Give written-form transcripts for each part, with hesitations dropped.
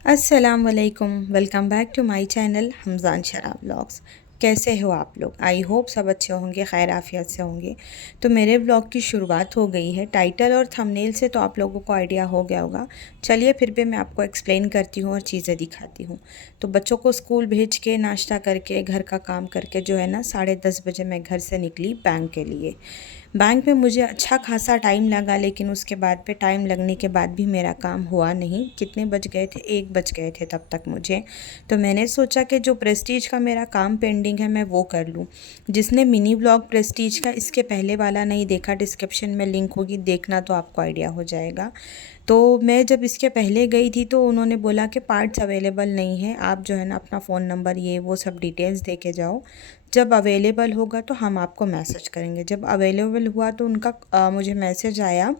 अस्सलाम वालेकुम। Welcome back to my channel हमजान शरा व्लॉग्स। कैसे हो आप लोग? आई होप सब अच्छे होंगे, खैर आफियत से होंगे। तो मेरे व्लॉग की शुरुआत हो गई है। टाइटल और थंबनेल से तो आप लोगों को आइडिया हो गया होगा। चलिए फिर भी मैं आपको एक्सप्लेन करती हूँ और चीज़ें दिखाती हूँ। तो बच्चों को स्कूल भेज के नाश्ता करके घर का काम करके जो है ना 10:30 बजे मैं घर से निकली बैंक के लिए। बैंक में मुझे अच्छा खासा टाइम लगा, लेकिन उसके बाद पे टाइम लगने के बाद भी मेरा काम हुआ नहीं। कितने बज गए थे? 1 बज गए थे तब तक मुझे। तो मैंने सोचा कि जो प्रेस्टीज का मेरा काम पेंडिंग है मैं वो कर लूँ। जिसने मिनी ब्लॉग प्रेस्टीज का इसके पहले वाला नहीं देखा, डिस्क्रिप्शन में लिंक होगी, देखना तो आपको आइडिया हो जाएगा। तो मैं जब इसके पहले गई थी तो उन्होंने बोला कि पार्ट्स अवेलेबल नहीं है, आप जो है ना अपना फ़ोन नंबर ये वो सब डिटेल्स दे के जाओ। जब अवेलेबल होगा तो हम आपको मैसेज करेंगे। जब अवेलेबल हुआ तो उनका मुझे मैसेज आया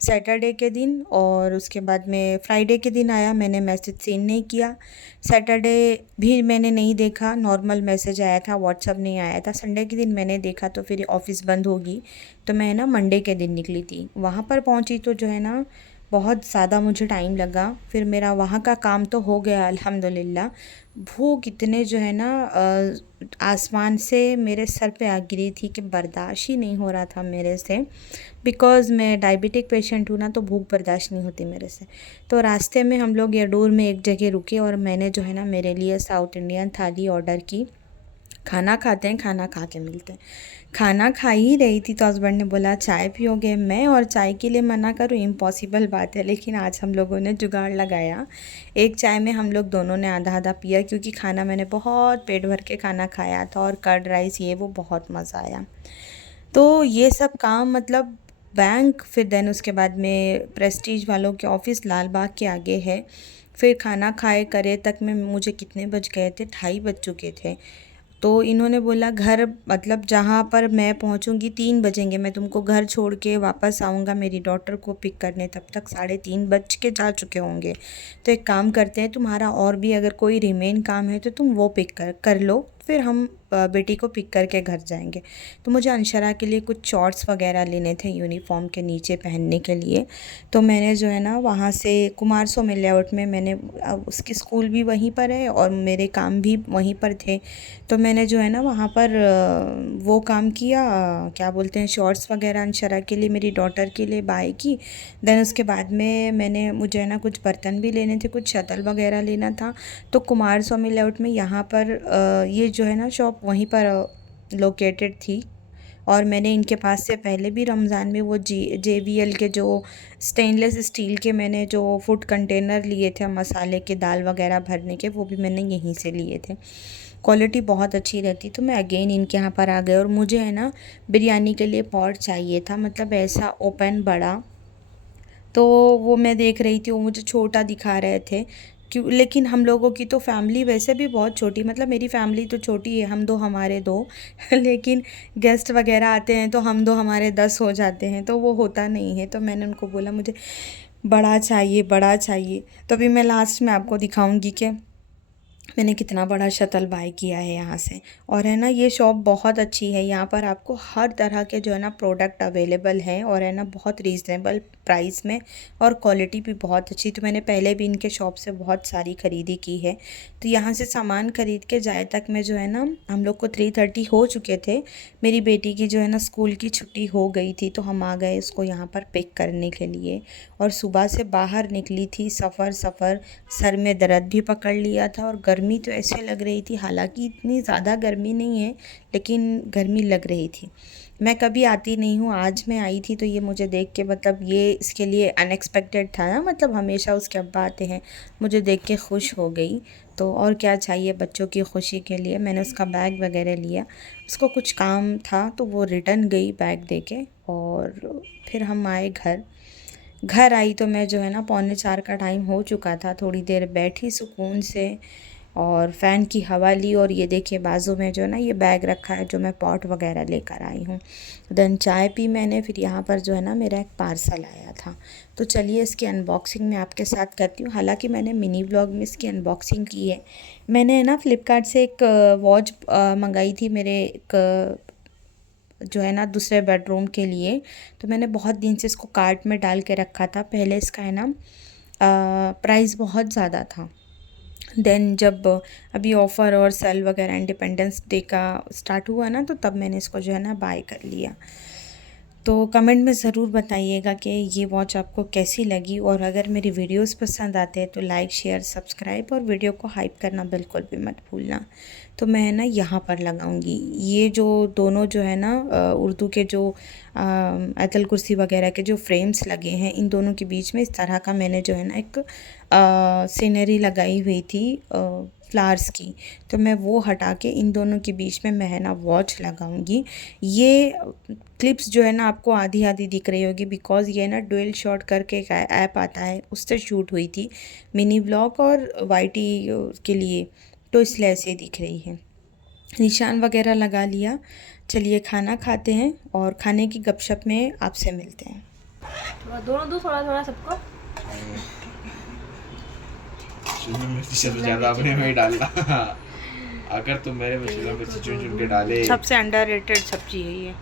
सैटरडे के दिन, और उसके बाद में फ्राइडे के दिन आया। मैंने मैसेज सीन नहीं किया। सैटरडे भी मैंने नहीं देखा, नॉर्मल मैसेज आया था, व्हाट्सअप नहीं आया था। संडे के दिन मैंने देखा तो फिर ऑफ़िस बंद होगी, तो मैं ना मंडे के दिन निकली थी। वहाँ पर पहुँची तो जो है ना बहुत ज़्यादा मुझे टाइम लगा। फिर मेरा वहाँ का काम तो हो गया अल्हम्दुलिल्लाह। भूख इतने जो है ना आसमान से मेरे सर पे आ गिरी थी कि बर्दाश्त ही नहीं हो रहा था मेरे से। बिकॉज़ मैं डायबिटिक पेशेंट हूँ ना, तो भूख बर्दाश्त नहीं होती मेरे से। तो रास्ते में हम लोग यडूर में एक जगह रुके और मैंने जो है ना मेरे लिए साउथ इंडियन थाली ऑर्डर की। खाना खाते हैं, खाना खा के मिलते हैं। खाना खा ही रही थी तो हस्बैंड ने बोला चाय पियोगे? मैं और चाय के लिए मना करूँ? इम्पॉसिबल बात है। लेकिन आज हम लोगों ने जुगाड़ लगाया। एक चाय में हम लोग दोनों ने आधा आधा पिया, क्योंकि खाना मैंने बहुत पेट भर के खाना खाया था और कर्ड राइस ये वो बहुत मज़ा आया। तो ये सब काम मतलब बैंक, फिर देन उसके बाद में प्रेस्टीज वालों के ऑफ़िस लाल बाग के आगे है। फिर खाना खाए करे तक में मुझे कितने बज गए थे? 2:30 बज चुके थे। तो इन्होंने बोला घर मतलब जहाँ पर मैं पहुँचूँगी 3 बजेंगे, मैं तुमको घर छोड़ के वापस आऊँगा मेरी डॉटर को पिक करने, तब तक 3:30 बज के जा चुके होंगे। तो एक काम करते हैं, तुम्हारा और भी अगर कोई रिमेन काम है तो तुम वो पिक कर लो, फिर हम बेटी को पिक करके घर जाएंगे। तो मुझे अंशरा के लिए कुछ शॉर्ट्स वगैरह लेने थे यूनिफॉर्म के नीचे पहनने के लिए। तो मैंने जो है ना वहाँ से कुमार स्वामी लेआउट में मैंने उसकी स्कूल भी वहीं पर है और मेरे काम भी वहीं पर थे। तो मैंने जो है ना वहाँ पर वो काम किया, क्या बोलते हैं, शॉर्ट्स वगैरह अंशरा के लिए, मेरी डॉटर के लिए बाय की। देन उसके बाद में मैंने मुझे है ना कुछ बर्तन भी लेने थे, कुछ शटल वगैरह लेना था। तो कुमार स्वामी लेआउट में यहाँ पर ये जो है ना शॉप वहीं पर लोकेटेड थी। और मैंने इनके पास से पहले भी रमज़ान में वो JVL के जो स्टेनलेस स्टील के मैंने जो फूड कंटेनर लिए थे मसाले के, दाल वगैरह भरने के, वो भी मैंने यहीं से लिए थे। क्वालिटी बहुत अच्छी रहती। तो मैं अगेन इनके यहाँ पर आ गई और मुझे है ना बिरयानी के लिए पॉट चाहिए था, मतलब ऐसा ओपन बड़ा। तो वो मैं देख रही थी, वो मुझे छोटा दिखा रहे थे। क्यों? लेकिन हम लोगों की तो फैमिली वैसे भी बहुत छोटी, मतलब मेरी फैमिली तो छोटी है, हम दो हमारे दो लेकिन गेस्ट वगैरह आते हैं तो हम दो हमारे 10 हो जाते हैं, तो वो होता नहीं है। तो मैंने उनको बोला मुझे बड़ा चाहिए, बड़ा चाहिए। तो अभी मैं लास्ट में आपको दिखाऊंगी कि मैंने कितना बड़ा शटल बाय किया है यहाँ से। और है ना ये शॉप बहुत अच्छी है, यहाँ पर आपको हर तरह के जो है ना प्रोडक्ट अवेलेबल हैं, और है ना बहुत रीज़नेबल प्राइस में, और क्वालिटी भी बहुत अच्छी। तो मैंने पहले भी इनके शॉप से बहुत सारी ख़रीदी की है। तो यहाँ से सामान ख़रीद के जाए तक में जो है ना हम लोग को 3:30 हो चुके थे। मेरी बेटी की जो है ना स्कूल की छुट्टी हो गई थी, तो हम आ गए इसको यहाँ पर पिक करने के लिए। और सुबह से बाहर निकली थी, सफ़र सफ़र, सर में दर्द भी पकड़ लिया था और गर्मी तो ऐसे लग रही थी, हालांकि इतनी ज़्यादा गर्मी नहीं है लेकिन गर्मी लग रही थी। मैं कभी आती नहीं हूँ, आज मैं आई थी तो ये मुझे देख के मतलब ये इसके लिए अनएक्सपेक्टेड था ना, मतलब हमेशा उसके अब्बा आते हैं, मुझे देख के खुश हो गई। तो और क्या चाहिए बच्चों की खुशी के लिए। मैंने उसका बैग वगैरह लिया, उसको कुछ काम था तो वो रिटर्न गई बैग दे के। और फिर हम आए घर। घर आई तो मैं जो है ना 3:45 का टाइम हो चुका था। थोड़ी देर बैठी सुकून से और फ़ैन की हवा ली, और ये देखिए बाजू में जो है ना ये बैग रखा है जो मैं पॉट वगैरह लेकर आई हूँ। देन चाय पी मैंने। फिर यहाँ पर जो है ना मेरा एक पार्सल आया था, तो चलिए इसकी अनबॉक्सिंग मैं आपके साथ करती हूँ। हालांकि मैंने मिनी ब्लॉग में इसकी अनबॉक्सिंग की है। मैंने है ना फ़्लिपकार्ट से एक वॉच मंगाई थी मेरे एक जो है ना दूसरे बेडरूम के लिए। तो मैंने बहुत दिन से इसको कार्ट में डाल के रखा था। पहले इसका है ना प्राइस बहुत ज़्यादा था, देन जब अभी ऑफ़र और सेल वगैरह इंडिपेंडेंस डे का स्टार्ट हुआ ना, तो तब मैंने इसको जो है ना बाय कर लिया। तो कमेंट में ज़रूर बताइएगा कि ये वॉच आपको कैसी लगी, और अगर मेरी वीडियोस पसंद आते हैं तो लाइक शेयर सब्सक्राइब और वीडियो को हाइप करना बिल्कुल भी मत भूलना। तो मैं ना यहाँ पर लगाऊंगी ये जो दोनों जो है ना उर्दू के जो आयतल कुर्सी वगैरह के जो फ्रेम्स लगे हैं, इन दोनों के बीच में इस तरह का मैंने जो है ना एक सीनरी लगाई हुई थी फ्लावर्स की। तो मैं वो हटा के इन दोनों के बीच में मैं है ना वॉच लगाऊंगी। ये क्लिप्स जो है ना आपको आधी आधी दिख रही होगी, बिकॉज़ ये ना डुअल शॉट करके एक ऐप आता है, उससे शूट हुई थी मिनी ब्लॉग और वाईटी के लिए, तो इसलिए ऐसे दिख रही है। निशान वगैरह लगा लिया। चलिए खाना खाते हैं और खाने की गपशप में आपसे मिलते हैं। दोनों दो थोड़ा थोड़ा सबको। शिमला मिर्ची सबसे ज़्यादा अपने में ही डालना। अगर तुम मेरे में शिमला मिर्ची चुन चुन के डाले। सबसे अंडररेटेड सब्जी है ये।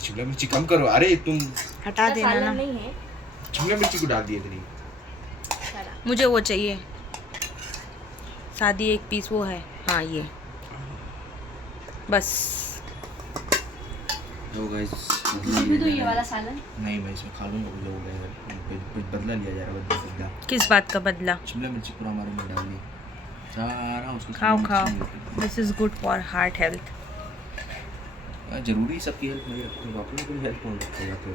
शिमला मिर्ची कम करो, अरे तुम हटा देना ना। नहीं है, शिमला मिर्ची को डाल दिए इतनी। मुझे वो चाहिए सादी एक पीस, वो है हाँ ये बस। लो गाइस, अभी तो ये वाला सालन नहीं मैं इसमें खा लूंगा। कुछ बदला लिया जा रहा है, बदला। किस बात का बदला? शिमला मिर्ची पूरा हमारे में डाल दी सारा उसको। खाओ खाओ, this is good for heart health. जरूरी सबकी हेल्प नहीं रखते, अपनी कोई हेल्प कौन रखेगा? तो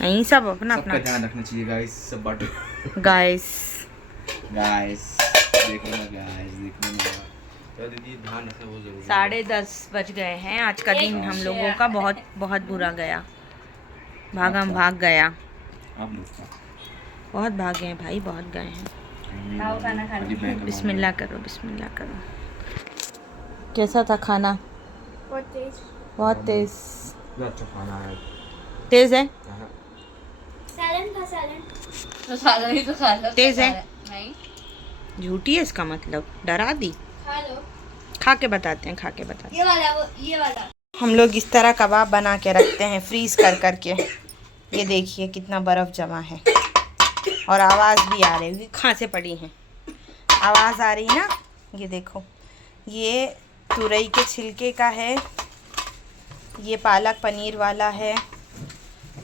नहीं, सब अपना सबका अपना ध्यान रखना चाहिए गाइस, सब बांटो। गाइस। देखो ना गाइस, देखो ना तो दीदी ध्यान रखना बहुत जरूरी है। 10:30 बज गए हैं। आज का दिन हम लोगों का बहुत बहुत बुरा गया। भागम भाग गया, आप लोग का बहुत भागे हैं भाई, बहुत गए हैं। खाओ खाना खा लो। बिस्मिल्लाह करो, बिस्मिल्लाह करो। कैसा था खाना? बहुत तेज। बहुत तेज। अच्छा खाना है। तेज है? सालन था, सालन तो सालन ही तो खा लो। तेज है? नहीं, झूठी है इसका मतलब, डरा दी। खा लो। खा के बताते हैं, खा के बताते ये वाला, वो ये वाला। हैं। हम लोग इस तरह कबाब बना के रखते हैं फ्रीज कर करके। ये देखिए कितना बर्फ़ जमा है, और आवाज़ भी आ रही है, खांसे पड़ी हैं, आवाज़ आ रही ना। ये देखो, ये तुरई के छिलके का है, ये पालक पनीर वाला है,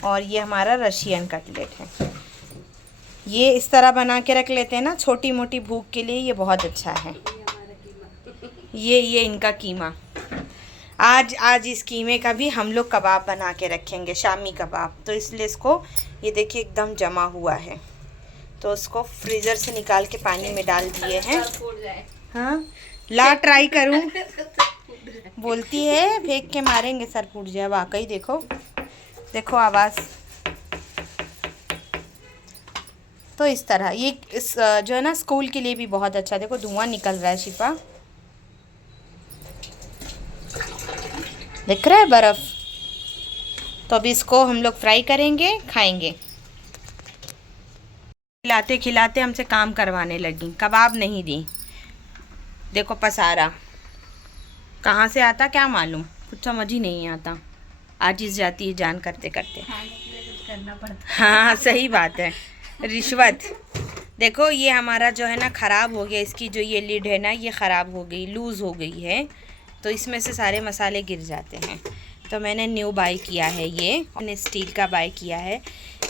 और ये हमारा रशियन कटलेट है। ये इस तरह बना के रख लेते हैं ना छोटी मोटी भूख के लिए, ये बहुत अच्छा है। ये इनका कीमा। आज इस कीमे का भी हम लोग कबाब बना के रखेंगे, शामी कबाब। तो इसलिए इसको ये देखिए एकदम जमा हुआ है, तो उसको फ्रीज़र से निकाल के पानी में डाल दिए हैं। हाँ ला ट्राई करूँ, बोलती है फेंक के मारेंगे सर फूट जाए। वाकई देखो देखो आवाज़। तो इस तरह ये जो है ना स्कूल के लिए भी बहुत अच्छा। देखो धुआं निकल रहा है शिफा, दिख रहा है बर्फ़। तो अभी इसको हम लोग फ्राई करेंगे, खाएंगे। खिलाते खिलाते हमसे काम करवाने लगी, कबाब नहीं दी। देखो पसारा कहाँ से आता क्या मालूम, कुछ समझ ही नहीं आता। आजिज़ जाती है जान करते करते। करना पड़ता। हाँ सही बात है, रिश्वत। देखो ये हमारा जो है ना ख़राब हो गया, इसकी जो ये लिड है ना ये ख़राब हो गई, लूज़ हो गई है, तो इसमें से सारे मसाले गिर जाते हैं। तो मैंने न्यू बाय किया है, ये मैंने स्टील का बाय किया है।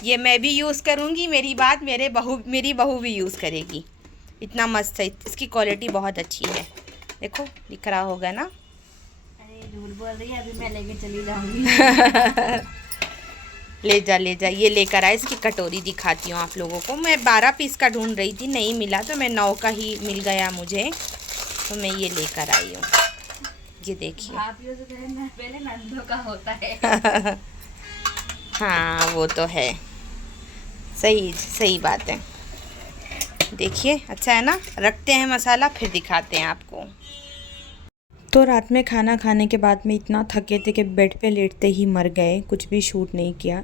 ये मैं भी यूज़ करूँगी, मेरी बात मेरी बहू भी यूज़ करेगी। इतना मस्त है, इसकी क्वालिटी बहुत अच्छी है। देखो दिख रहा होगा ना। अरे झूठ बोल रही है, अभी मैं लेके चली जाऊंगी। ले जा, ये लेकर आए। इसकी कटोरी दिखाती हूँ आप लोगों को। मैं 12 पीस का ढूंढ रही थी, नहीं मिला, तो मैं 9 का ही मिल गया मुझे, तो मैं ये लेकर आई हूँ। ये देखिए पहले नंदों का होता है। हाँ वो तो है, सही बात है। देखिए अच्छा है ना। रखते हैं मसाला, फिर दिखाते हैं आपको। तो रात में खाना खाने के बाद में इतना थके थे कि बेड पे लेटते ही मर गए, कुछ भी शूट नहीं किया।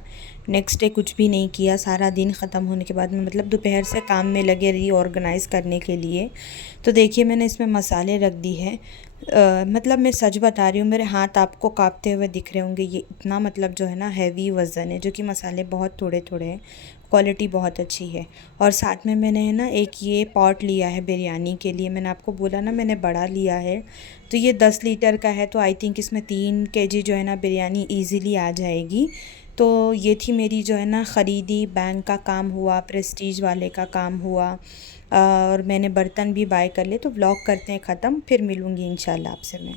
नेक्स्ट डे कुछ भी नहीं किया। सारा दिन ख़त्म होने के बाद में मतलब दोपहर से काम में लगे रीऑर्गेनाइज़ करने के लिए। तो देखिए मैंने इसमें मसाले रख दी है। मतलब मैं सच बता रही हूँ, मेरे हाथ आपको कांपते हुए दिख रहे होंगे। ये इतना मतलब जो है ना हैवी वज़न है, जो कि मसाले बहुत थोड़े थोड़े हैं। क्वालिटी बहुत अच्छी है। और साथ में मैंने है ना एक ये पॉट लिया है बिरयानी के लिए, मैंने आपको बोला ना मैंने बड़ा लिया है, तो ये 10 लीटर का है, तो आई थिंक इसमें 3 केजी जो है ना बिरयानी ईज़िली आ जाएगी। तो ये थी मेरी जो है ना ख़रीदी, बैंक का काम हुआ, प्रेस्टीज वाले का काम हुआ, और मैंने बर्तन भी बाय कर लिए। तो व्लॉग करते हैं ख़त्म, फिर मिलूँगी इंशाल्लाह आपसे मैं।